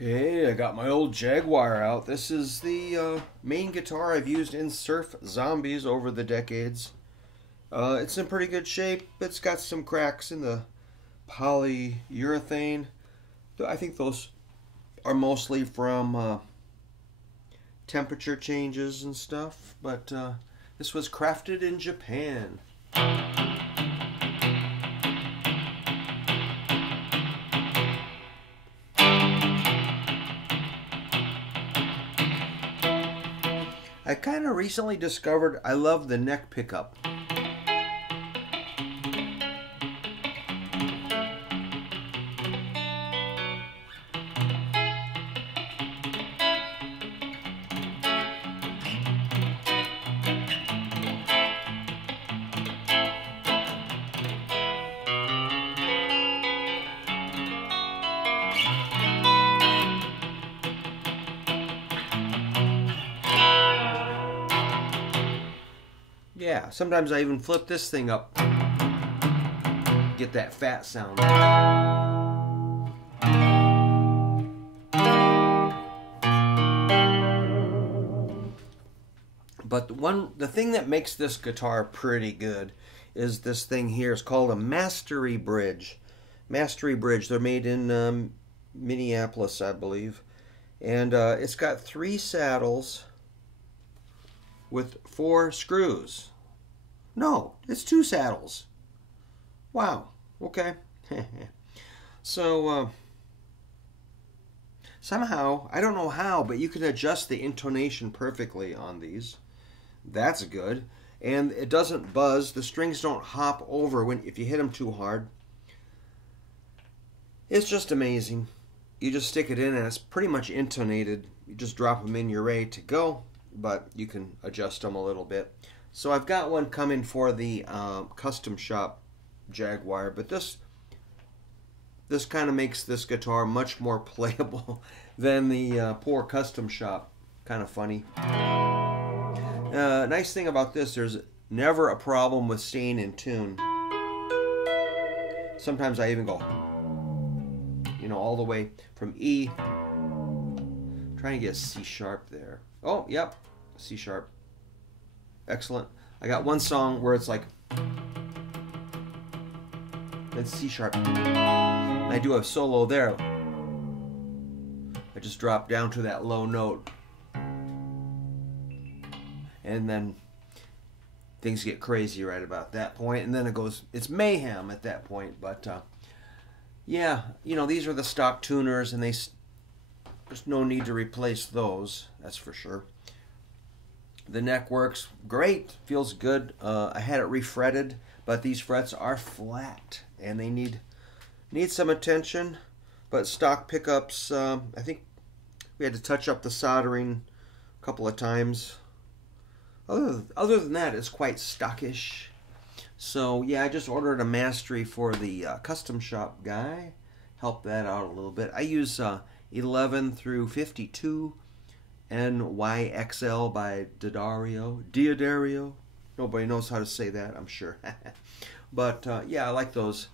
Hey, I got my old Jaguar out. This is the main guitar I've used in Surf Zombies over the decades. It's in pretty good shape. It's got some cracks in the polyurethane. I think those are mostly from temperature changes and stuff, but this was crafted in Japan. I kind of recently discovered I love the neck pickup. Yeah, sometimes I even flip this thing up. Get that fat sound. But the thing that makes this guitar pretty good is this thing here. It's called a Mastery Bridge. Mastery Bridge. They're made in Minneapolis, I believe. And it's got 3 saddles with 4 screws. No, it's 2 saddles. Wow. Okay. So, somehow, I don't know how, but you can adjust the intonation perfectly on these. That's good. And it doesn't buzz. The strings don't hop over if you hit them too hard. It's just amazing. You just stick it in and it's pretty much intonated. You just drop them in, you're ready to go. But you can adjust them a little bit. So I've got one coming for the Custom Shop Jaguar, but this kind of makes this guitar much more playable than the poor Custom Shop. Kind of funny. Nice thing about this, there's never a problem with staying in tune. Sometimes I even go, all the way from E. Trying to get a C sharp there. Oh, yep, C sharp. Excellent. I got one song where it's like, it's C sharp. I do a solo there. I just drop down to that low note. And then things get crazy right about that point. And then it goes, it's mayhem at that point. But yeah, these are the stock tuners and there's no need to replace those. That's for sure. The neck works great, feels good. I had it refretted, but these frets are flat and they need some attention. But stock pickups, I think we had to touch up the soldering a couple of times. Other than that, it's quite stockish. So yeah, I just ordered a Mastery for the Custom Shop guy. Help that out a little bit. I use 11 through 52. NYXL by Diodario. Nobody knows how to say that, I'm sure. But yeah, I like those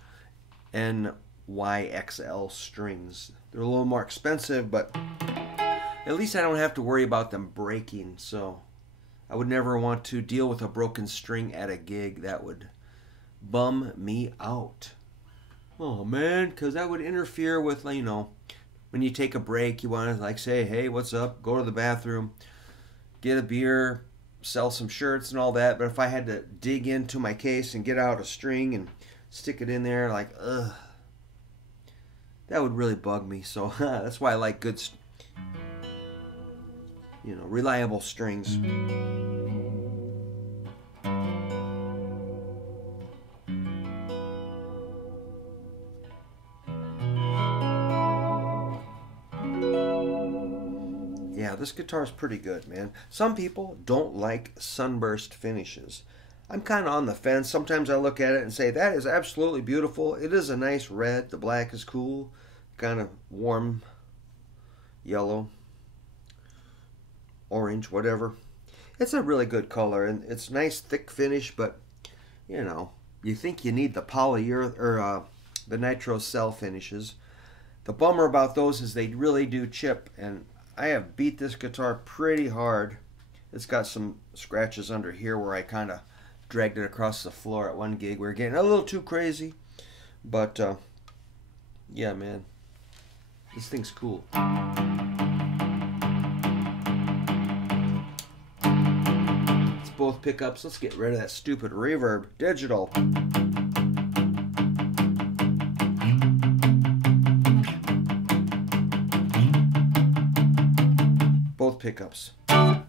NYXL strings. They're a little more expensive, but at least I don't have to worry about them breaking. So I would never want to deal with a broken string at a gig. That would bum me out. Oh man, because that would interfere with, when you take a break, you want to say, hey, what's up? Go to the bathroom, get a beer, sell some shirts and all that. But if I had to dig into my case and get out a string and stick it in there, ugh, that would really bug me. So that's why I like good, reliable strings. Yeah, this guitar is pretty good, man. Some people don't like sunburst finishes. I'm kind of on the fence. Sometimes I look at it and say, that is absolutely beautiful. It is a nice red. The black is cool. Kind of warm yellow, orange, whatever. It's a really good color, and it's nice, thick finish, but, you think you need the polyurethane, or the nitro cell finishes. the bummer about those is they really do chip, and I have beat this guitar pretty hard. It's got some scratches under here where I kind of dragged it across the floor at one gig. We were getting a little too crazy, but yeah, man, this thing's cool. It's both pickups. Let's get rid of that stupid reverb. Digital. Both pickups. How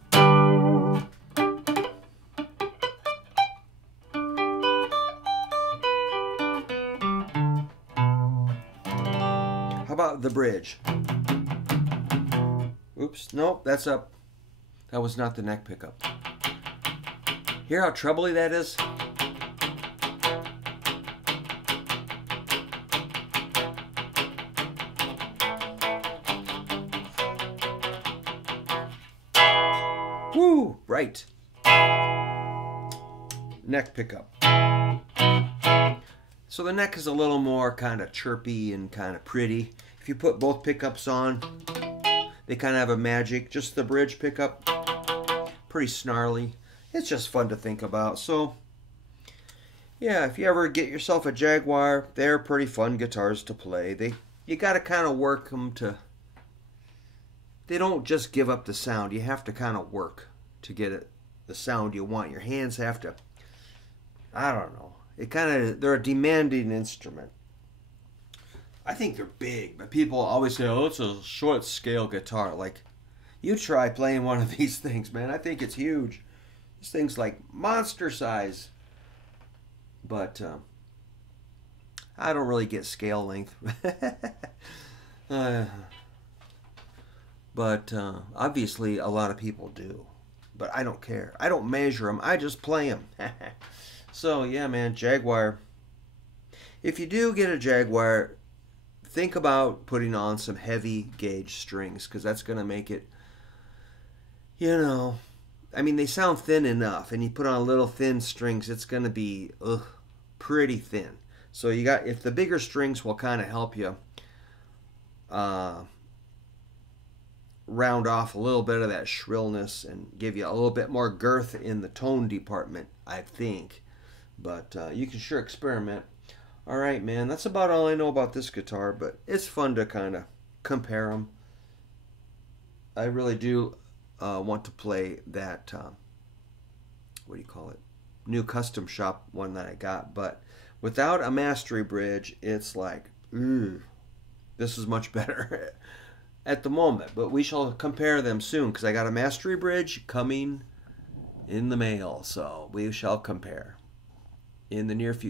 about the bridge? Oops, nope, that's up. That was not the neck pickup. Hear how trebly that is? Woo! Right. Neck pickup. So the neck is a little more kind of chirpy and kind of pretty. If you put both pickups on, they kind of have a magic. Just the bridge pickup, pretty snarly. It's just fun to think about. So, yeah, if you ever get yourself a Jaguar, they're pretty fun guitars to play. You got to kind of work them to... They don't just give up the sound. You have to kind of work to get it the sound you want. Your hands have to... I don't know. They're a demanding instrument. I think they're big, but people always say, oh, it's a short scale guitar. Like, you try playing one of these things, man. I think it's huge. This thing's like monster size. But I don't really get scale length. But obviously a lot of people do. But I don't care. I don't measure them. I just play them. So, yeah, man, Jaguar. If you do get a Jaguar, think about putting on some heavy gauge strings, because that's going to make it, you know, I mean, they sound thin enough, and you put on little thin strings, it's going to be pretty thin. So you got, if the bigger strings will kind of help you round off a little bit of that shrillness and give you a little bit more girth in the tone department, I think. But you can sure experiment. Alright, man, that's about all I know about this guitar, but it's fun to kind of compare them. I really do want to play that, what do you call it, new Custom Shop one that I got, but without a mastery bridge, it's like, this is much better at the moment, but we shall compare them soon, because I got a mastery bridge coming in the mail, so we shall compare in the near future.